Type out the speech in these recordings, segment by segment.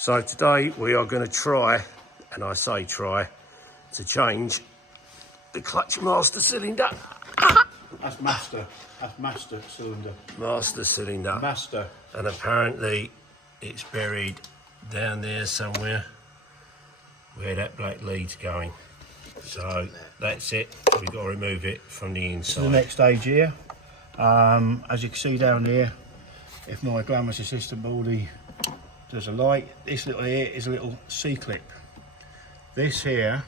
So today we are going to try, and I say try, to change the clutch master cylinder. That's master. That's master cylinder. Master cylinder. Master. And apparently it's buried down there somewhere where that black lead's going. So that's it. We've got to remove it from the inside. The next stage here. As you can see down here, if my glamorous assistant Baldy does a light, this little here is a little C-clip. This here,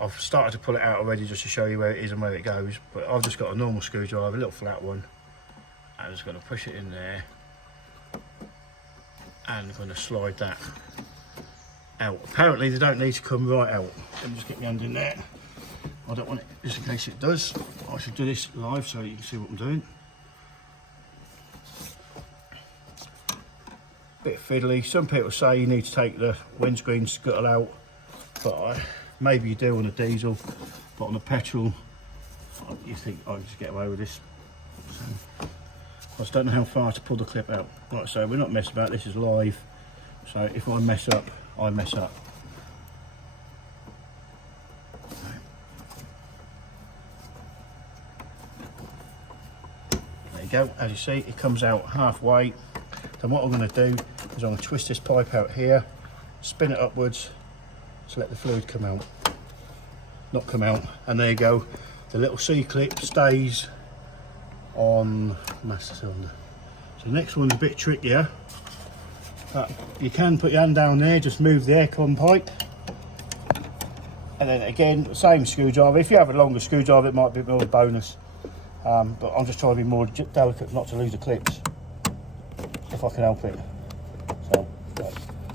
I've started to pull it out already just to show you where it is and where it goes, but I've just got a normal screwdriver, a little flat one. I'm just going to push it in there and I'm going to slide that out. Apparently they don't need to come right out. Let me just get my hand in there. I don't want it, just in case it does. I should do this live so you can see what I'm doing. Bit fiddly. Some people say you need to take the windscreen scuttle out, but maybe you do on a diesel, but on a petrol you think I can just get away with this. So, I just don't know how far to pull the clip out. Like I say, we're not messing about, this is live, so if I mess up, I mess up. There you go. As you see, it comes out halfway. Then what I'm going to do is I'm going to twist this pipe out here, spin it upwards to let the fluid come out. Not come out, and there you go. The little C-clip stays on the master cylinder. So the next one's a bit trickier, but you can put your hand down there, just move the aircon pipe, and then again, the same screwdriver. If you have a longer screwdriver, it might be more of a bonus, but I'm just trying to be more delicate not to lose the clips, if I can help it. So,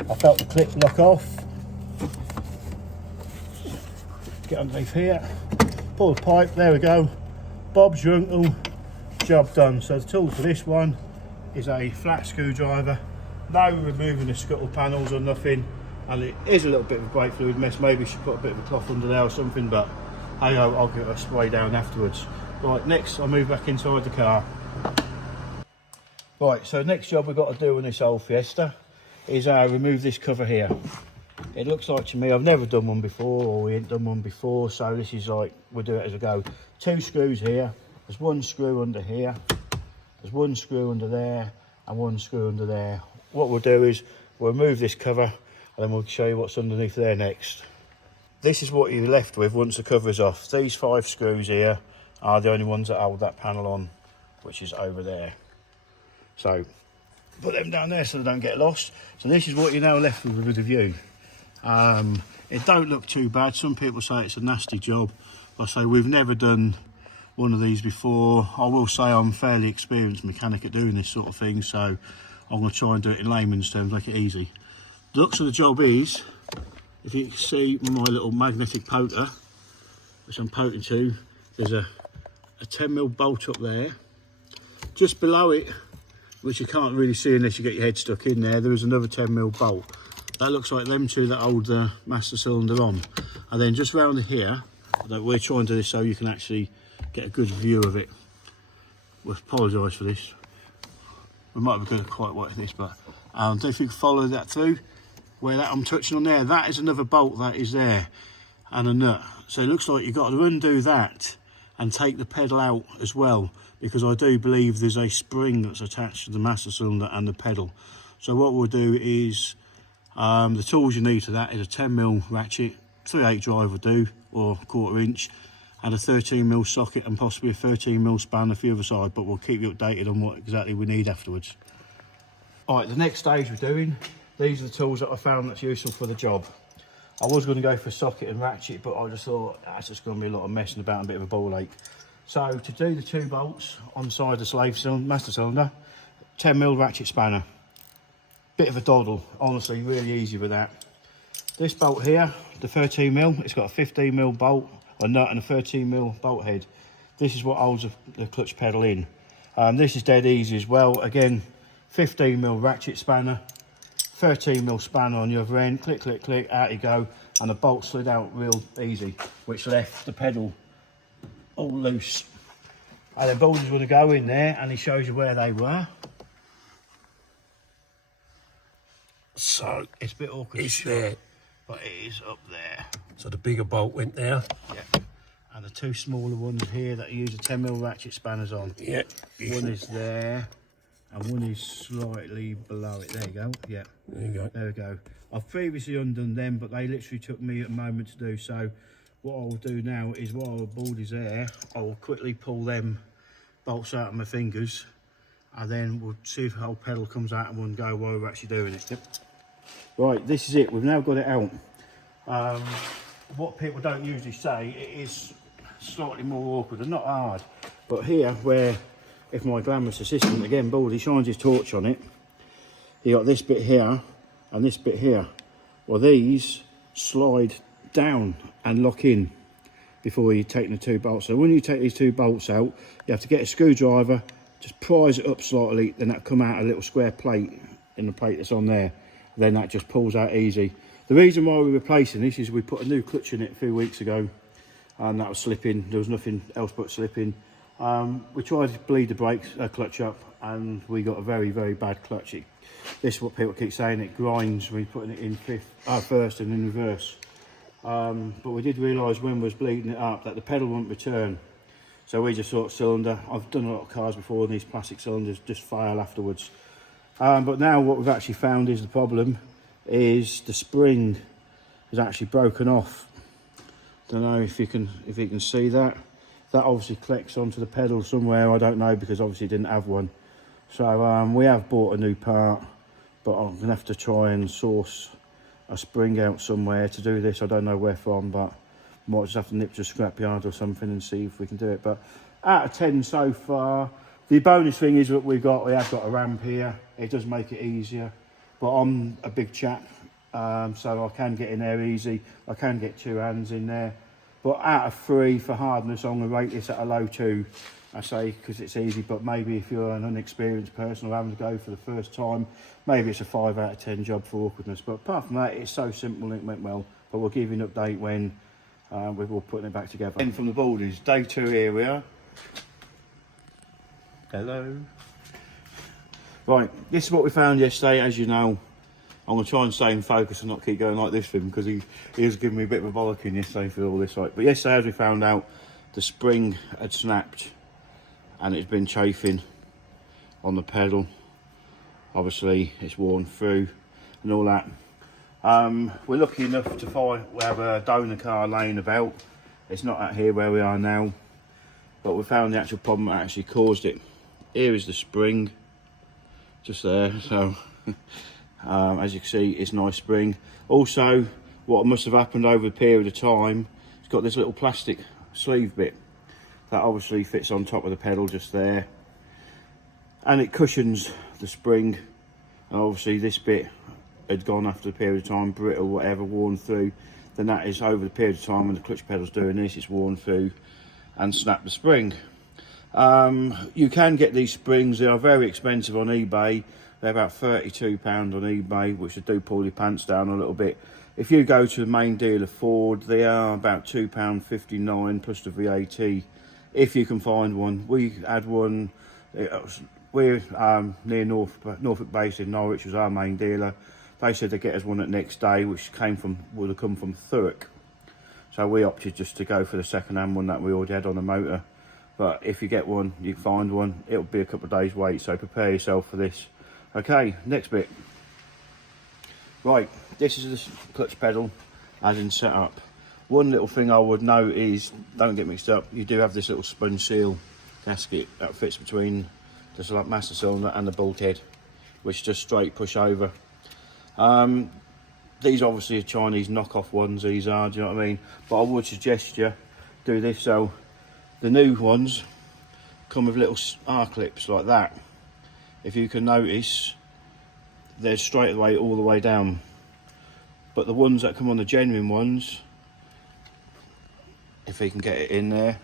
I felt the clip lock off. Get underneath here, pull the pipe, there we go. Bob's your uncle, job done. So the tool for this one is a flat screwdriver, no removing the scuttle panels or nothing, and it is a little bit of a brake fluid mess. Maybe you should put a bit of a cloth under there or something, but hey, I'll give it a spray down afterwards. Right, next I'll move back inside the car. Right, so next job we've got to do on this old Fiesta is remove this cover here. It looks like to me, I've never done one before, or we ain't done one before, so this is like, we'll do it as we go. 2 screws here, there's 1 screw under here, there's 1 screw under there, and 1 screw under there. What we'll do is, we'll remove this cover, and then we'll show you what's underneath there next. This is what you're left with once the cover is off. These 5 screws here are the only ones that hold that panel on, which is over there. So, put them down there so they don't get lost. So this is what you're now left with the view. It don't look too bad. Some people say it's a nasty job. I say we've never done one of these before. I will say I'm a fairly experienced mechanic at doing this sort of thing, so I'm going to try and do it in layman's terms, make it easy. The looks of the job is, if you can see my little magnetic poker, which I'm poking to, there's a 10mm bolt up there. Just below it, which you can't really see unless you get your head stuck in there, there is another 10mm bolt. That looks like them 2 that hold the master cylinder on. And then just round here, we're trying to do this so you can actually get a good view of it. We apologise for this. We might be going to quite watch this, but if you can follow that through, where that I'm touching on there, that is another bolt that is there, and a nut. So it looks like you've got to undo that and take the pedal out as well, because I do believe there's a spring that's attached to the master cylinder and the pedal. So what we'll do is, the tools you need to that is a 10mm ratchet, 3/8 drive will do, or 1/4 inch, and a 13mm socket and possibly a 13mm spanner for the other side, but we'll keep you updated on what exactly we need afterwards. Alright, the next stage we're doing, these are the tools that I found that's useful for the job. I was going to go for socket and ratchet, but I just thought that's just going to be a lot of messing about and a bit of a ball ache. So to do the 2 bolts on side the slave cylinder, master cylinder, 10mm ratchet spanner. Bit of a doddle, honestly, really easy with that. This bolt here, the 13mm, it's got a 15mm bolt, a nut and a 13mm bolt head. This is what holds the clutch pedal in. This is dead easy as well. Again, 15mm ratchet spanner, 13mm spanner on the other end, click, click, click, out you go, and the bolt slid out real easy, which left the pedal all loose. And then Baldy's going to go in there and he shows you where they were. So It's a bit awkward. it's there. But it is up there. So the bigger bolt went there. Yeah. And the two smaller ones here that you use the 10mm ratchet spanners on. Yeah. One is there, and one is slightly below it. There you go. Yeah. There you go. There we go. I've previously undone them, but they literally took me a moment to do. So what I'll do now is, while the board is there, I'll quickly pull them bolts out of my fingers, and then we'll see if the whole pedal comes out and one go while we're actually doing it. Right, this is it. We've now got it out. What people don't usually say, it is slightly more awkward and not hard. But here, where if my glamorous assistant, again Baldy, shines his torch on it, you got this bit here and this bit here. Well, these slide down and lock in before you take the two bolts. So when you take these two bolts out, you have to get a screwdriver, just prise it up slightly, then that come out a little square plate in the plate that's on there. Then that just pulls out easy. The reason why we're replacing this is we put a new clutch in it a few weeks ago, and that was slipping. There was nothing else but slipping. We tried to bleed the clutch up, and we got a very, very bad clutch. This is what people keep saying, it grinds when you're putting it in first and in reverse. But we did realise when we was bleeding it up that the pedal wouldn't return. So we just thought cylinder. I've done a lot of cars before, and these plastic cylinders just fail afterwards. But now what we've actually found is the problem is the spring is actually broken off. Don't know if you can see that. That obviously clicks onto the pedal somewhere. I don't know, because obviously it didn't have one. So we have bought a new part, but I'm gonna have to try and source a spring out somewhere to do this. I don't know where from, but might just have to nip to a scrapyard or something and see if we can do it. But out of 10 so far. The bonus thing is that we have got a ramp here. It does make it easier, but I'm a big chap, so I can get in there easy. I can get two hands in there. But out of 3 for hardness, I'm going to rate this at a low 2, I say, because it's easy. But maybe if you're an unexperienced person or having to go for the first time, maybe it's a 5 out of 10 job for awkwardness. But apart from that, it's so simple and it went well. But we'll give you an update when we're all putting it back together. And from the boardies, day 2 here we are. Hello. Right, this is what we found yesterday. As you know, I'm going to try and stay in focus and not keep going like this with him, because he was giving me a bit of a bollocking yesterday for all this. But yesterday, as we found out, the spring had snapped and it's been chafing on the pedal. Obviously, it's worn through and all that. We're lucky enough to find we have a donor car laying about. It's not out here where we are now, but we found the actual problem that actually caused it. Here is the spring, just there. So as you can see, it's a nice spring. Also, what must have happened over a period of time, it's got this little plastic sleeve bit that obviously fits on top of the pedal just there, and it cushions the spring. And obviously this bit had gone after a period of time, brittle, whatever, worn through. Then that is over the period of time when the clutch pedal's doing this, it's worn through and snapped the spring. You can get these springs. They are very expensive on eBay. They're about £32 on eBay, which would do pull your pants down a little bit. If you go to the main dealer Ford, they are about £2.59 plus the VAT, if you can find one. We had one. We're near Norfolk based in Norwich, was our main dealer. They said they'd get us one at next day, which would have come from Thurrock. So we opted just to go for the second-hand one that we already had on the motor. But if you get one, you can find one, it'll be a couple of days wait, so prepare yourself for this. Okay, next bit. Right, this is the clutch pedal as in setup. One little thing I would note is, don't get mixed up, you do have this little sponge seal gasket that fits between the master cylinder and the bolt head, which just straight push over. These obviously are Chinese knockoff ones, these are, do you know what I mean? But I would suggest you do this. So the new ones come with little R clips like that. If you can notice, they're straight away all the way down. But the ones that come on the genuine ones, if you can get it in there,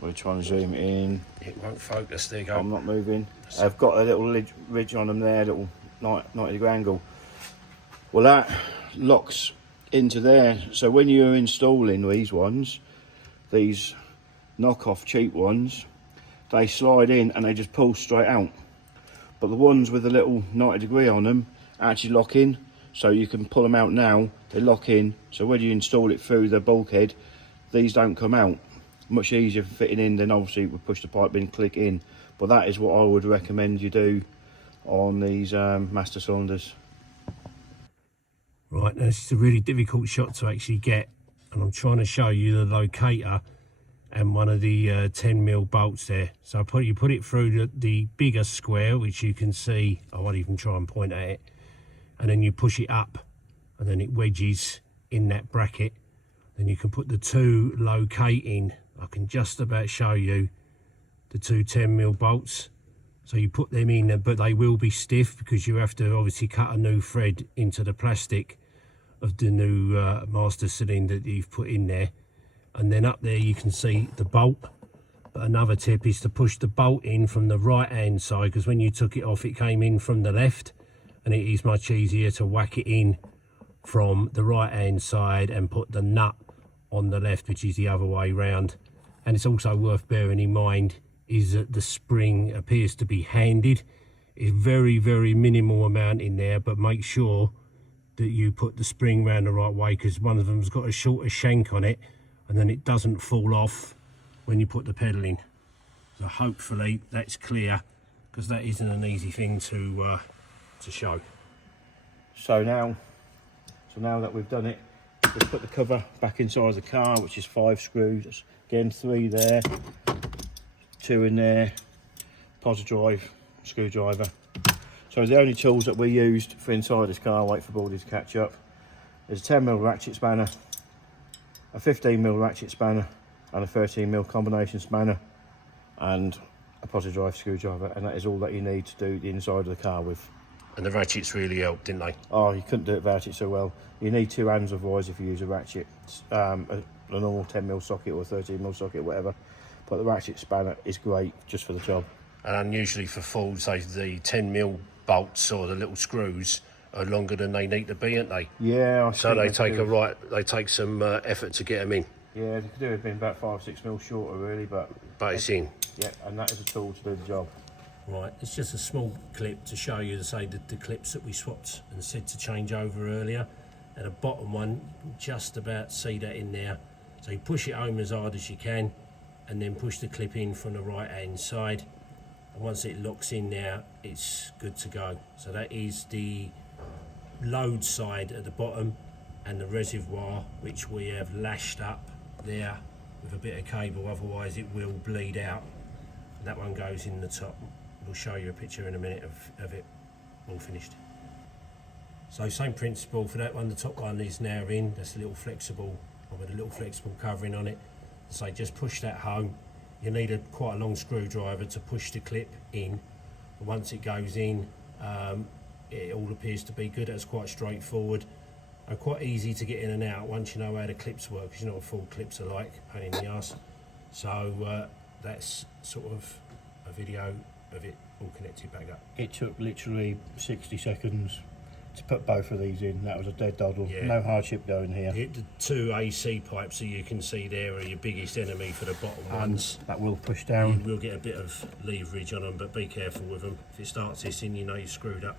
we're trying to zoom it in. It won't focus, there you go. I'm not moving. I've got a little ridge on them there, little 90-degree angle. Well, that locks into there. So when you're installing these ones, these knockoff cheap ones, they slide in and they just pull straight out. But the ones with a little 90-degree on them actually lock in, so you can pull them out now. They lock in, so when you install it through the bulkhead, these don't come out. Much easier for fitting in than obviously we push the pipe in, click in. But that is what I would recommend you do on these master cylinders. Right, now this is a really difficult shot to actually get, and I'm trying to show you the locator and one of the 10mm bolts there. So you put it through the bigger square, which you can see. I won't even try and point at it. And then you push it up, and then it wedges in that bracket. Then you can put the two locating. I can just about show you the two 10mm bolts. So you put them in, but they will be stiff because you have to obviously cut a new thread into the plastic of the new master cylinder that you've put in there. And then up there you can see the bolt. But another tip is to push the bolt in from the right hand side, because when you took it off it came in from the left, and it is much easier to whack it in from the right hand side and put the nut on the left, which is the other way round. And it's also worth bearing in mind is that the spring appears to be handed. It's very minimal amount in there, but make sure that you put the spring round the right way, because one of them's got a shorter shank on it, and then it doesn't fall off when you put the pedal in. So hopefully that's clear, because that isn't an easy thing to show. So now that we've done it, just put the cover back inside the car, which is 5 screws. Again, 3 there, 2 in there, positive drive, screwdriver. So the only tools that we used for inside this car, wait for Baldy to catch up, is a 10mm ratchet spanner, a 15mm ratchet spanner, and a 13mm combination spanner, and a positive drive screwdriver, and that is all that you need to do the inside of the car with. And the ratchets really helped, didn't they? Oh, you couldn't do it without it so well. You need 2 hands otherwise if you use a ratchet, a normal 10mm socket or a 13mm socket, whatever. But the ratchet spanner is great just for the job. And unusually for Ford, say the 10mm bolts or the little screws are longer than they need to be, aren't they? Yeah. So they take some effort to get them in. Yeah, they could do have been about 5 or 6mm shorter really, but it's in. Yeah, and that is a tool to do the job. Right, it's just a small clip to show you, the clips that we swapped and said to change over earlier. And the bottom one, just about see that in there. So you push it home as hard as you can, and then push the clip in from the right hand side. And once it locks in there, it's good to go. So that is the load side at the bottom, and the reservoir, which we have lashed up there with a bit of cable, otherwise it will bleed out. That one goes in the top. We'll show you a picture in a minute of it all finished. So same principle for that one. The top one is now in. That's a little flexible, with a little flexible covering on it. So just push that home. You need quite a long screwdriver to push the clip in. And once it goes in, it all appears to be good. That's quite straightforward and quite easy to get in and out once you know how the clips work, because you know what full clips are like, pain in the ass. So that's sort of a video of it all connected back up. It took literally 60 seconds to put both of these in. That was a dead doddle. Yeah. No hardship going here. The 2 AC pipes that you can see there are your biggest enemy for the bottom ones. That will push down. You will get a bit of leverage on them, but be careful with them. If it starts hissing, you know you're screwed up.